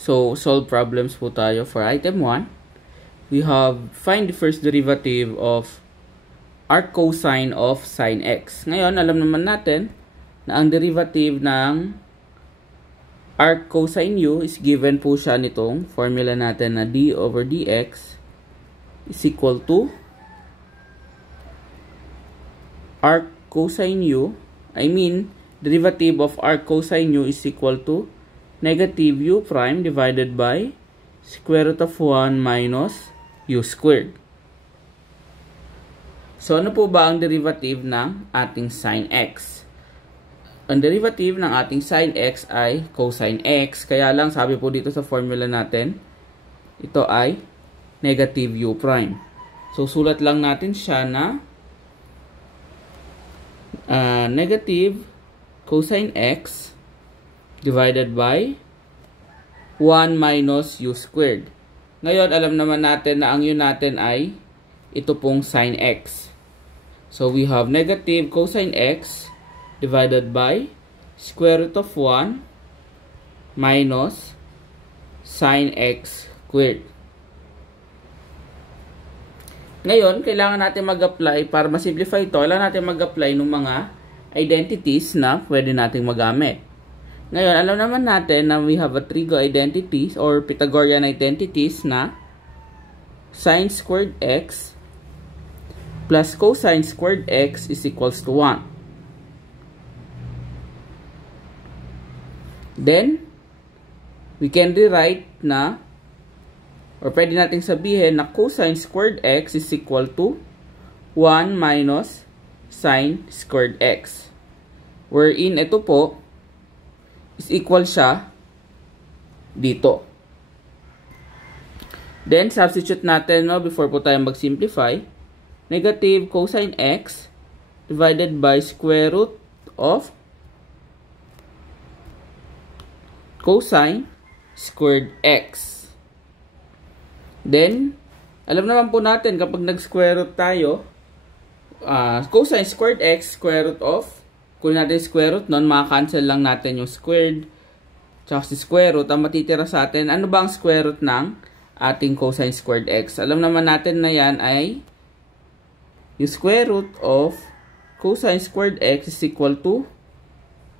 So, solve problems po tayo for item 1. We have find the first derivative of arc cosine of sine x. Ngayon, alam naman natin na ang derivative ng arc cosine u is given po siya nitong formula natin na d over dx is equal to arc cosine u. Derivative of arc cosine u is equal to negative u prime divided by square root of 1 minus u squared. So, ano po ba ang derivative ng ating sine x? Ang derivative ng ating sine x ay cosine x. Kaya lang, sabi po dito sa formula natin, ito ay negative u prime. So, sulat lang natin siya na negative cosine x divided by 1 minus u squared. Ngayon, alam naman natin na ang u natin ay ito pong sine x. So, we have negative cosine x divided by square root of 1 minus sine x squared. Ngayon, kailangan natin mag-apply, para ma-simplify ito, kailangan natin mag-apply ng mga identities na pwede nating magamit. Ngayon, alam naman natin na we have a trigo identities or Pythagorean identities na sine squared x plus cosine squared x is equals to 1. Then, we can rewrite na, or pwede nating sabihin na cosine squared x is equal to 1 minus sine squared x. Wherein, ito po, is equal siya dito. Then, substitute natin, no, before po tayo mag-simplify, negative cosine x divided by square root of cosine squared x. Then, alam naman po natin kapag nag-square root tayo, cosine squared x, square root of, kung natin square root nun, maka-cancel lang natin yung squared tsaka si square root. Ang matitira sa atin, ano ba ang square root ng ating cosine squared x? Alam naman natin na yan ay yung square root of cosine squared x is equal to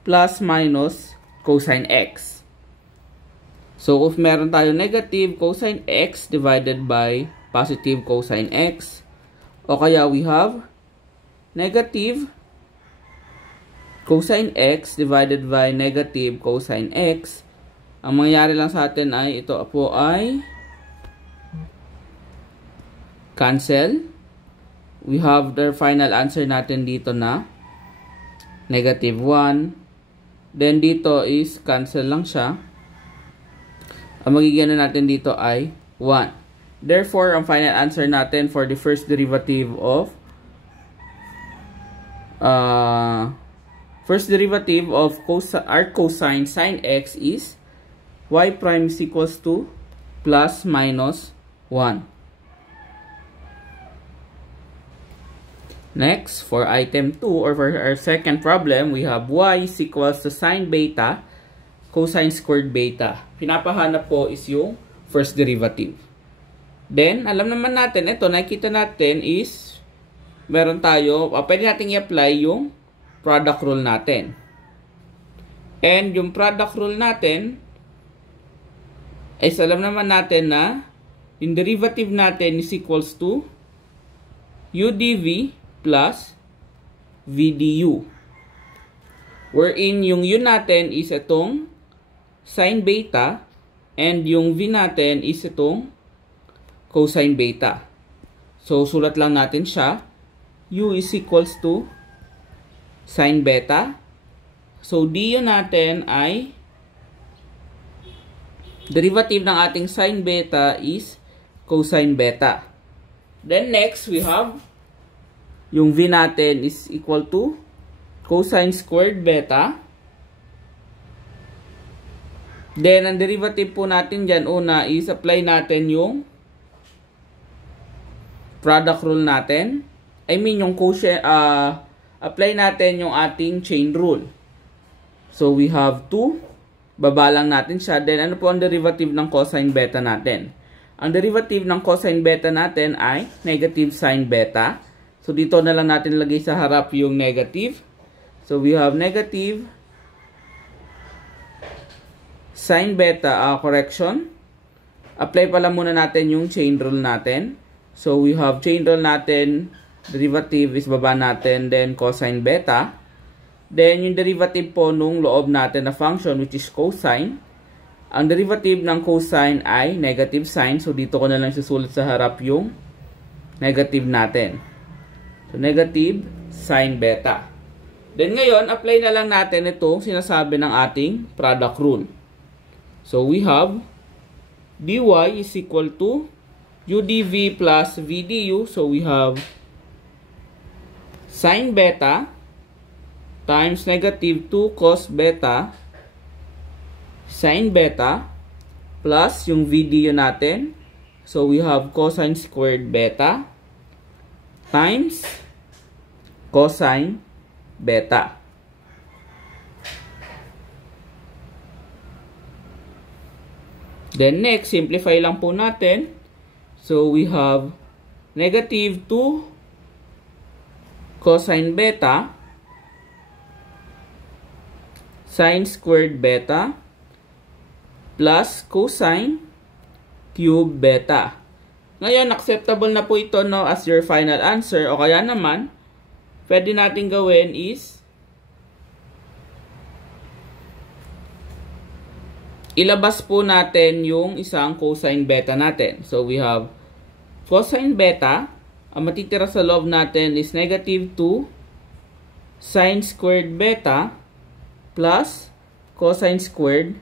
plus minus cosine x. So, if meron tayo negative cosine x divided by positive cosine x, o kaya we have negative cosine x divided by negative cosine x, ang mangyayari lang sa atin ay ito po ay cancel. We have the final answer natin dito na negative 1. Then dito is cancel lang siya. Ang magiging natin dito ay 1. Therefore, ang final answer natin for the first derivative of arc cosine sine x is y prime is equals to plus minus 1. Next, for item 2 or for our second problem, we have y is equals to sine beta cosine squared beta. Pinapahanap po is yung first derivative. Then, alam naman natin, ito, nakikita natin is meron tayo, pwede natin i-apply yung product rule natin. And yung product rule natin is alam naman natin na yung derivative natin is equals to u dv plus v du. Wherein yung u natin is itong sine beta and yung v natin is itong cosine beta. So, sulat lang natin siya. U is equals to sine beta. So, du natin ay derivative ng ating sine beta is cosine beta. Then, next, we have yung v natin is equal to cosine squared beta. Then, ang derivative po natin dyan, una is apply natin yung product rule natin. Yung quotient, apply natin yung ating chain rule. So, we have 2 baba lang natin siya. Then, ano po ang derivative ng cosine beta natin? Ang derivative ng cosine beta natin ay negative sine beta. So, dito na lang natin lagay sa harap yung negative. So, we have negative sine beta, correction. Apply pala muna natin yung chain rule natin. So, we have chain rule natin, derivative is baba natin, then cosine beta. Then, yung derivative po nung loob natin na function, which is cosine. Ang derivative ng cosine ay negative sine. So, dito ko na lang susulat sa harap yung negative natin. So, negative sine beta. Then, ngayon, apply na lang natin itong sinasabi ng ating product rule. So, we have dy is equal to udv plus vdu. So, we have sine beta times negative 2 cos beta sine beta plus yung vdu natin. So, we have cosine squared beta times cosine beta. Then, next, simplify lang po natin. So, we have negative 2 cosine beta sine squared beta plus cosine cube beta. Ngayon, acceptable na po ito, no, as your final answer. O kaya naman, pwede natin gawin is ilabas po natin yung isang cosine beta natin. So, we have cosine beta. Ang matitira sa loob natin is negative 2 sine squared beta plus cosine squared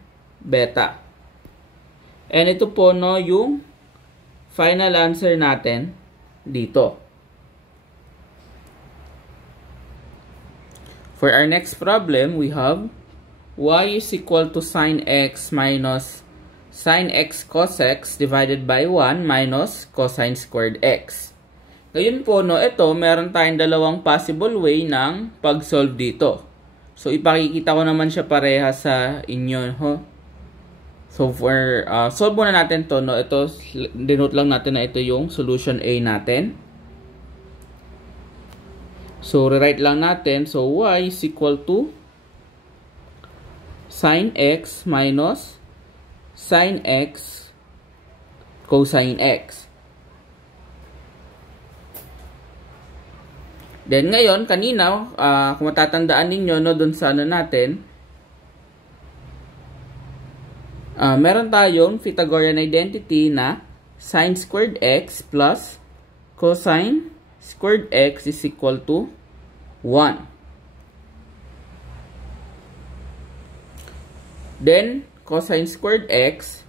beta. And ito po, no, yung final answer natin dito. For our next problem, we have y is equal to sine x minus sine x cos x divided by 1 minus cosine squared x. Ngayon po, no, ito, meron tayong dalawang possible way ng pag-solve dito. So, ipakikita ko naman siya pareha sa inyo, ho? So, for solve muna natin to, no? Ito, denote lang natin na ito yung solution A natin. So, rewrite lang natin. So, y is equal to sine x minus sine x cosine x. Then, ngayon, kanina, kung matatandaan ninyo, no, dun sa ano natin, meron tayong Pythagorean identity na sine squared x plus cosine squared x is equal to 1. Then, cosine squared x,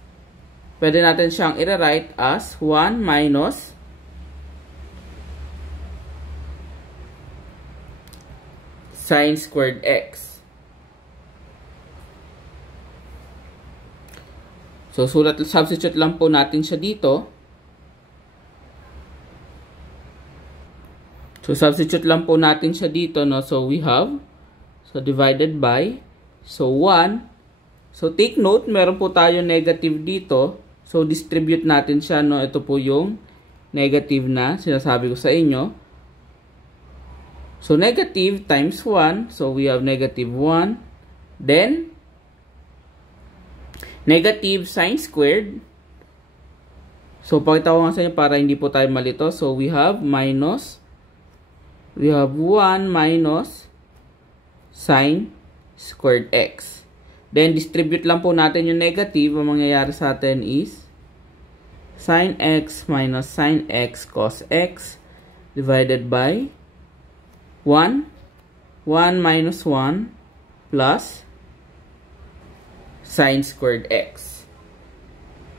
pwede natin siyang i-write as 1 minus sine squared x. So, substitute lang po natin siya dito. So, substitute lang po natin siya dito, no? So, we have, so, divided by, so, 1. So, take note, meron po tayo negative dito. So, distribute natin siya, no? Ito po yung negative na sinasabi ko sa inyo. So, negative times 1. So, we have negative 1. Then, negative sine squared. So, pakita ko nga sa inyo para hindi po tayo malito. So, we have minus, we have 1 minus sine squared x. Then, distribute lang po natin yung negative. Ang mangyayari sa atin is sine x minus sine x cos x divided by 1. 1 minus 1 plus sine squared x.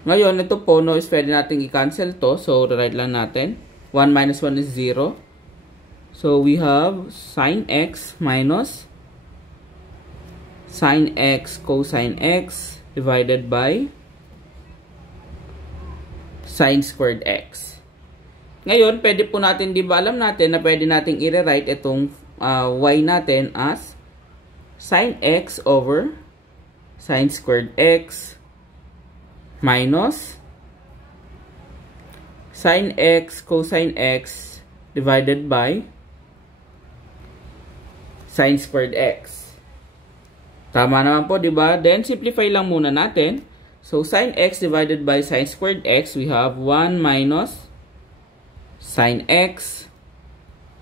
Ngayon, ito po, no, is pwede natin i-cancel to. So, write lang natin. 1 minus 1 is 0. So, we have sine x minus sine x cosine x divided by sine squared x. Ngayon, pwede po natin, di ba alam natin na pwede natin i-rewrite itong y natin as sine x over sine squared x minus sine x cosine x divided by sine squared x. Tama naman po, di ba? Then, simplify lang muna natin. So, sine x divided by sine squared x, we have 1 minus sine x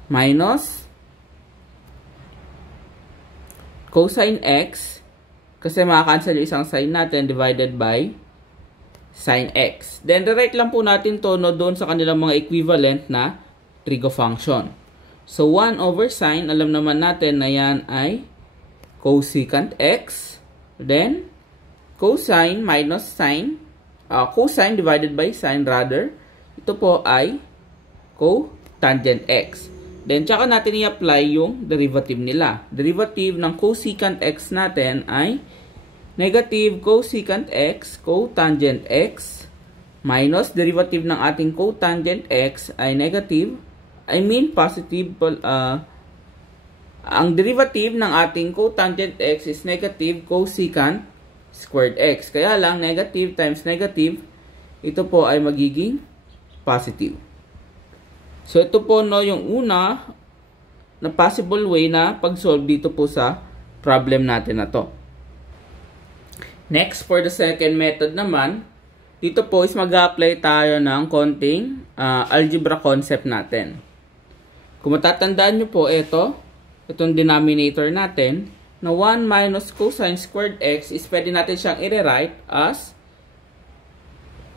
minus cosine x, kasi makakancel yung isang sine natin, divided by sine x. Then, rewrite lang po natin to no, doon sa kanilang mga equivalent na trigo function. So, 1 over sine, alam naman natin na yan ay cosecant x. Then, cosine minus sine, cosine divided by sine rather. Ito po ay cotangent x. Then, tsaka natin i-apply yung derivative nila. Derivative ng cosecant x natin ay negative cosecant x, cotangent x, minus derivative ng ating cotangent x ay negative, positive. Ang derivative ng ating cotangent x is negative cosecant squared x. Kaya lang, negative times negative, ito po ay magiging positive. So, ito po no, yung una na possible way na pag-solve dito po sa problem natin na to. Next, for the second method naman, dito po is mag-apply tayo ng konting algebra concept natin. Kung matatandaan nyo po, itong denominator natin, na 1 minus cosine squared x is pwede natin siyang i-rewrite as,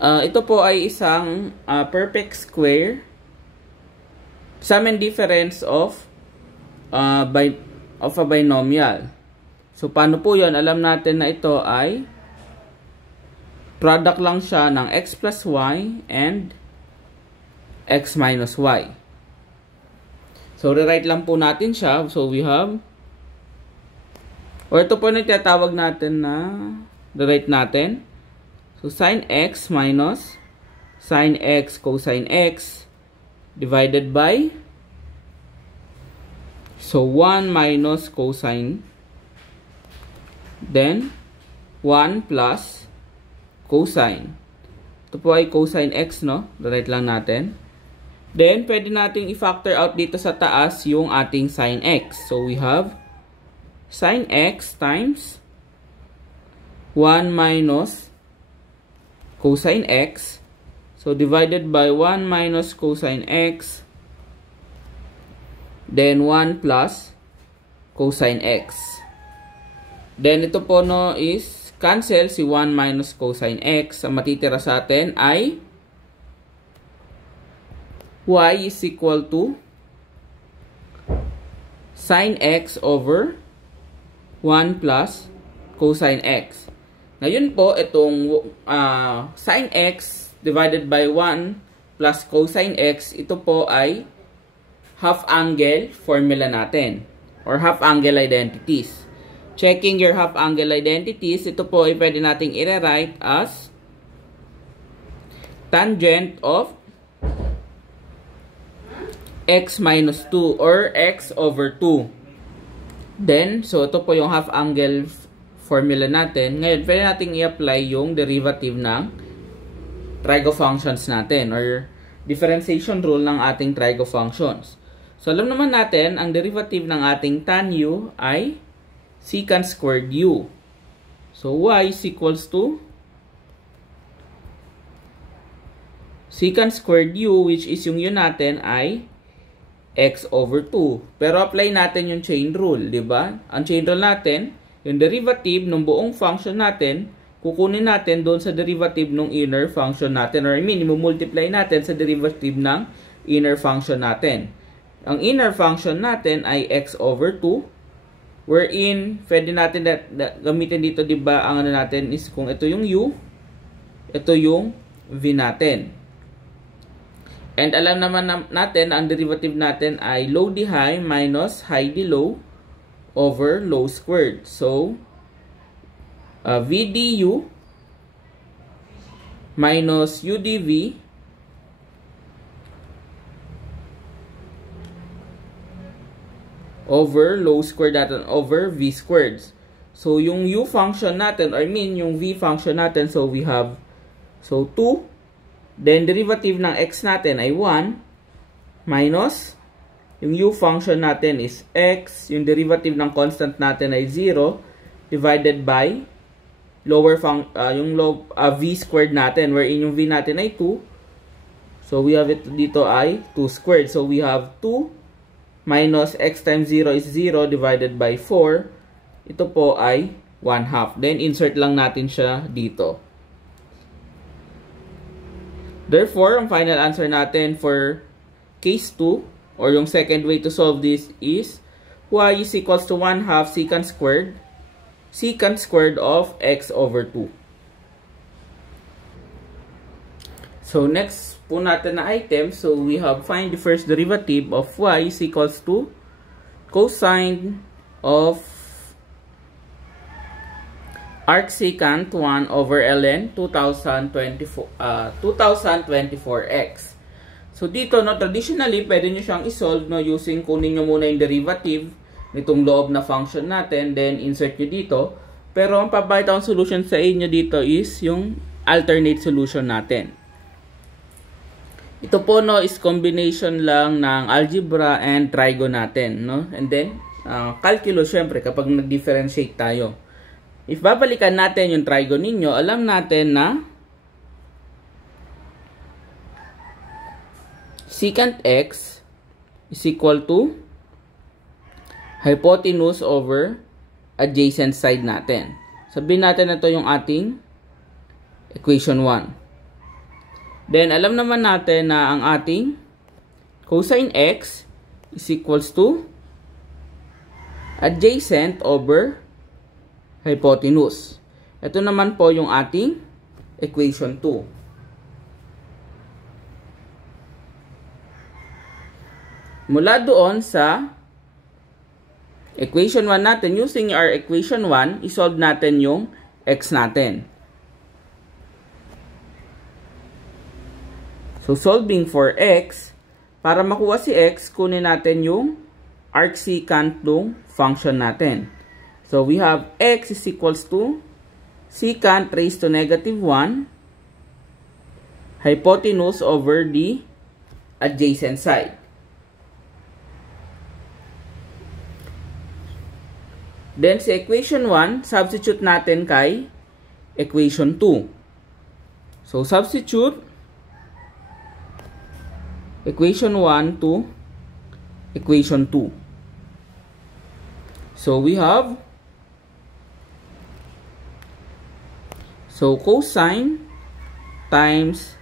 ito po ay isang perfect square, sum and difference of a binomial. So, paano po yun? Alam natin na ito ay product lang siya ng x plus y and x minus y. So, rewrite lang po natin siya. So, we have, or ito po na tinatawag natin na rewrite natin. So, sine x minus sine x cosine x divided by, so 1 minus cosine, then 1 plus cosine. Ito po ay cosine x, no? Rewrite lang natin. Then, pwede nating i-factor out dito sa taas yung ating sine x. So, we have sine x times 1 minus cosine x. So, divided by 1 minus cosine x. Then, 1 plus cosine x. Then, ito po no is cancel si 1 minus cosine x. Ang matitira sa atin ay y is equal to sine x over 1 plus cosine x. Ngayon po, itong sine x divided by 1 plus cosine x, ito po ay half angle formula natin or half angle identities. Checking your half angle identities, ito po ay pwede nating i-rewrite as tangent of x minus 2 or x over 2. Then, so ito po yung half angle formula natin. Ngayon, pwede natin i-apply yung derivative ng trigo functions natin or differentiation rule ng ating trigo functions. So, alam naman natin, ang derivative ng ating tan u ay secant squared u. So, y is equals to secant squared u, which is yung u natin ay x over 2. Pero apply natin yung chain rule, di ba? Ang chain rule natin, yung derivative ng buong function natin, kukunin natin doon sa derivative ng inner function natin. Or multiply natin sa derivative ng inner function natin. Ang inner function natin ay x over 2. Wherein, pwede natin gamitin dito, di ba? Ang ano natin is kung ito yung u, ito yung v natin. And alam naman natin na ang derivative natin ay low d high minus high d low over low squared. So, v du minus u dv over low squared natin over v squared. So, yung u function natin, or yung v function natin, so we have, 2, then derivative ng x natin ay 1, minus, yung u function natin is x, yung derivative ng constant natin ay 0, divided by, v squared natin, wherein yung v natin ay 2, so we have it dito ay 2 squared. So we have 2 minus x times 0 is 0 divided by 4. Ito po ay 1/2. Then insert lang natin siya dito. Therefore, ang final answer natin for case 2 or yung second way to solve this is y is equals to 1/2 secant squared of x over 2. So next po natin na item, so we have find the first derivative of y is equals to cosine of arcsecant 1 over ln 2024x. So dito, no, traditionally, pwede nyo siyang isolve, no, using kunin nyo muna yung derivative nitong loob na function natin, then insert nyo dito. Pero ang papakita kong solution sa inyo dito is yung alternate solution natin. Ito po, no, is combination lang ng algebra and trigo natin, no? And then, calculus, syempre, kapag nag-differentiate tayo. If babalikan natin yung trigo ninyo, alam natin na secant x is equal to hypotenuse over adjacent side natin. Sabihin natin na ito yung ating equation 1. Then, alam naman natin na ang ating cosine x is equals to adjacent over hypotenuse. Ito naman po yung ating equation 2. Mula doon sa equation 1 natin, using our equation 1, isolve natin yung x natin. So, solving for x, para makuha si x, kunin natin yung arcsecant ng function natin. So, we have x is equals to secant raised to negative 1 hypotenuse over the adjacent side. Then, sa equation 1, substitute natin kay equation 2. So, substitute equation 1 to equation 2. So, we have cosine times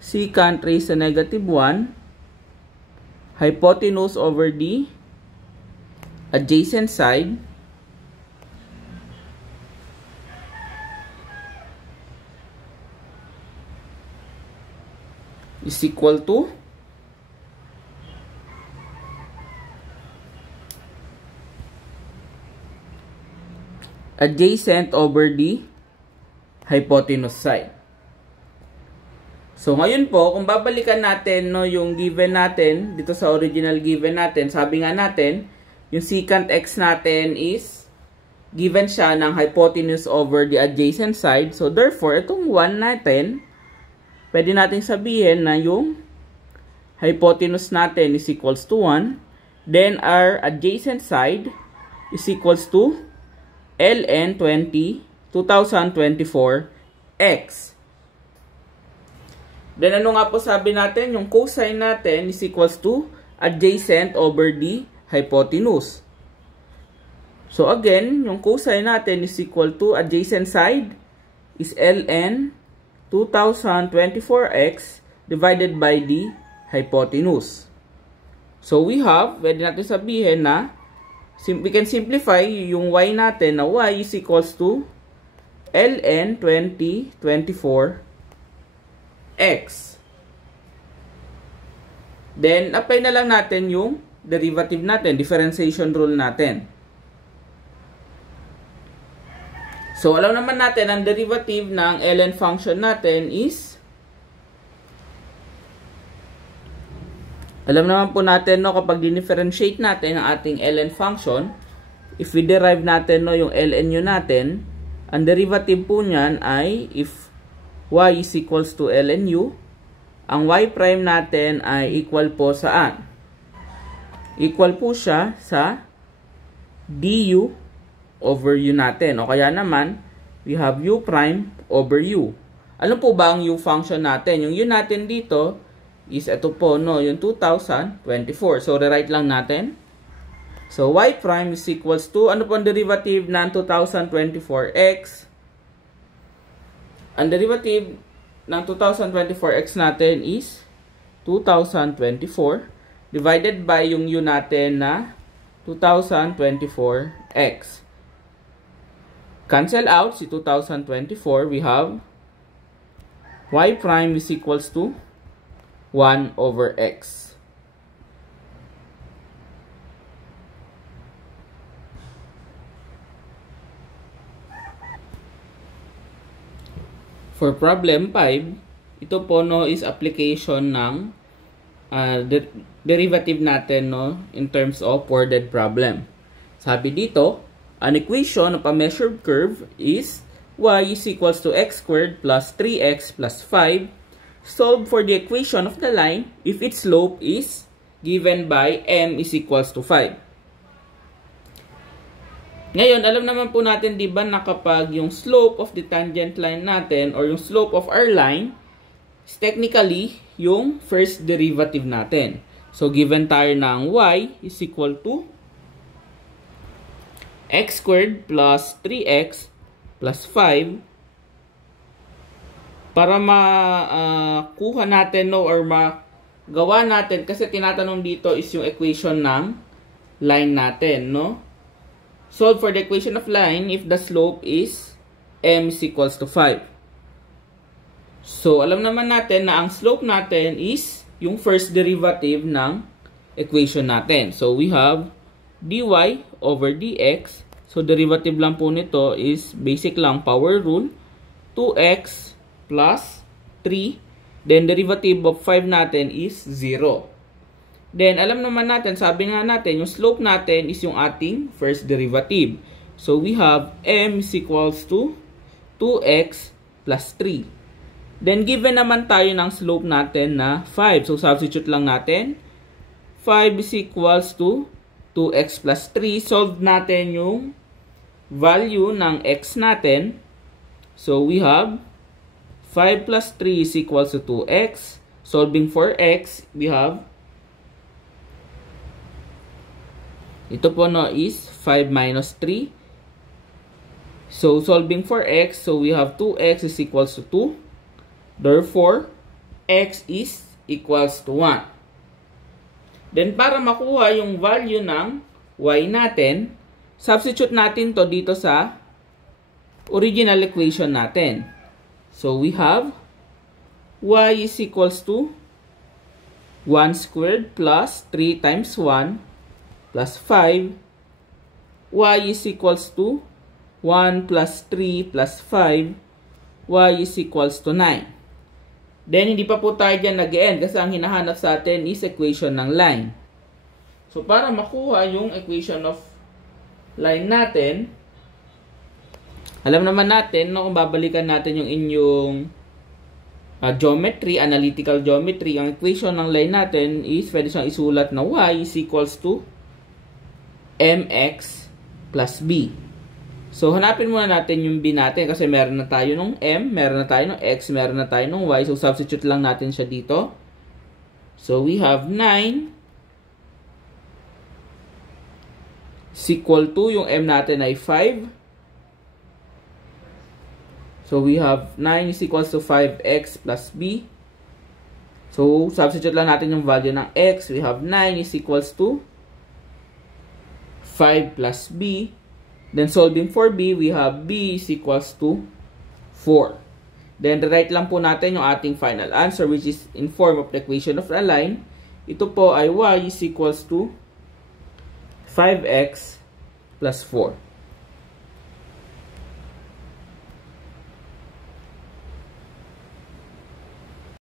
secant raised to negative 1 hypotenuse over the adjacent side is equal to adjacent over the hypotenuse side. So, ngayon po, kung babalikan natin, no, yung given natin, dito sa original given natin, sabi nga natin, yung secant x natin is given siya ng hypotenuse over the adjacent side. So, therefore, itong 1 natin, pwede natin sabihin na yung hypotenuse natin is equals to 1. Then, our adjacent side is equals to ln 2024x. Then, ano nga po sabi natin? Yung cosine natin is equals to adjacent over the hypotenuse. So, again, yung cosine natin is equal to adjacent side is ln 2024x divided by the hypotenuse. So, we have, pwede natin sabihin na we can simplify yung y natin na y is equals to ln 2024x. Then, apply na lang natin yung derivative natin, differentiation rule natin. So, alam naman natin, ang derivative ng ln function natin is, alam naman po natin, no, kapag dinifferentiate natin ang ating ln function, if we derive natin no, yung ln u natin, ang derivative po niyan ay if y is equals to ln u, ang y prime natin ay equal po saan? Equal po siya sa du over u natin. O kaya naman, we have u prime over u. Ano po ba ang u function natin? Yung u natin dito is ito po, no, yung 2024. So, rewrite lang natin. So, y prime is equals to, ano po ang derivative ng 2024x? Ang derivative ng 2024x natin is 2024 divided by yung u natin na 2024x. Cancel out si 2024. We have y prime is equals to 1 over x. For problem 5, ito po no is application ng derivative natin no in terms of worded problem. Sabi dito, an equation of a measured curve is y is equals to x squared plus 3x plus 5. Solve for the equation of the line if its slope is given by m is equals to 5. Ngayon, alam naman po natin, di ba, na kapag yung slope of the tangent line natin or yung slope of our line is technically yung first derivative natin. So, given tayo ng y is equal to x squared plus 3x plus 5. Para makuha natin no, or magawa natin, kasi tinatanong dito is yung equation ng line natin, no? Solve for the equation of line if the slope is m is equals to 5. So, alam naman natin na ang slope natin is yung first derivative ng equation natin. So, we have dy over dx. So, derivative lang po nito is basic lang power rule. 2x plus 3. Then, derivative of 5 natin is 0. Then, alam naman natin, sabi nga natin, yung slope natin is yung ating first derivative. So, we have m is equals to 2x plus 3. Then, given naman tayo ng slope natin na 5. So, substitute lang natin. 5 is equals to 2x plus 3. Solve natin yung value ng x natin. So, we have 5 plus 3 is equals to 2x. Solving for x, we have ito po no is 5 minus 3. So, solving for x, so we have 2x is equals to 2. Therefore, x is equals to 1. Then, para makuha yung value ng y natin, substitute natin to dito sa original equation natin. So, we have y is equals to 1 squared plus 3 times 1 plus 5, y is equals to 1 plus 3 plus 5, y is equals to 9. Then, hindi pa po tayo dyan nag-end kasi ang hinahanap sa atin is equation ng line. So, para makuha yung equation of line natin, alam naman natin, no, kung babalikan natin yung inyong geometry, analytical geometry, ang equation ng line natin is pwede siyang isulat na y is equals to mx plus b. So, hanapin muna natin yung b natin kasi meron na tayo ng m, meron na tayo ng x, meron na tayo ng y. So, substitute lang natin siya dito. So, we have 9 is equal to, yung m natin ay 5. So, we have 9 is equals to 5x plus b. So, substitute lang natin yung value ng x. We have 9 is equals to 5 plus b. Then, solving for b, we have b is equals to 4. Then, write lang po natin yung ating final answer, which is in form of the equation of a line. Ito po ay y is equals to 5x plus 4.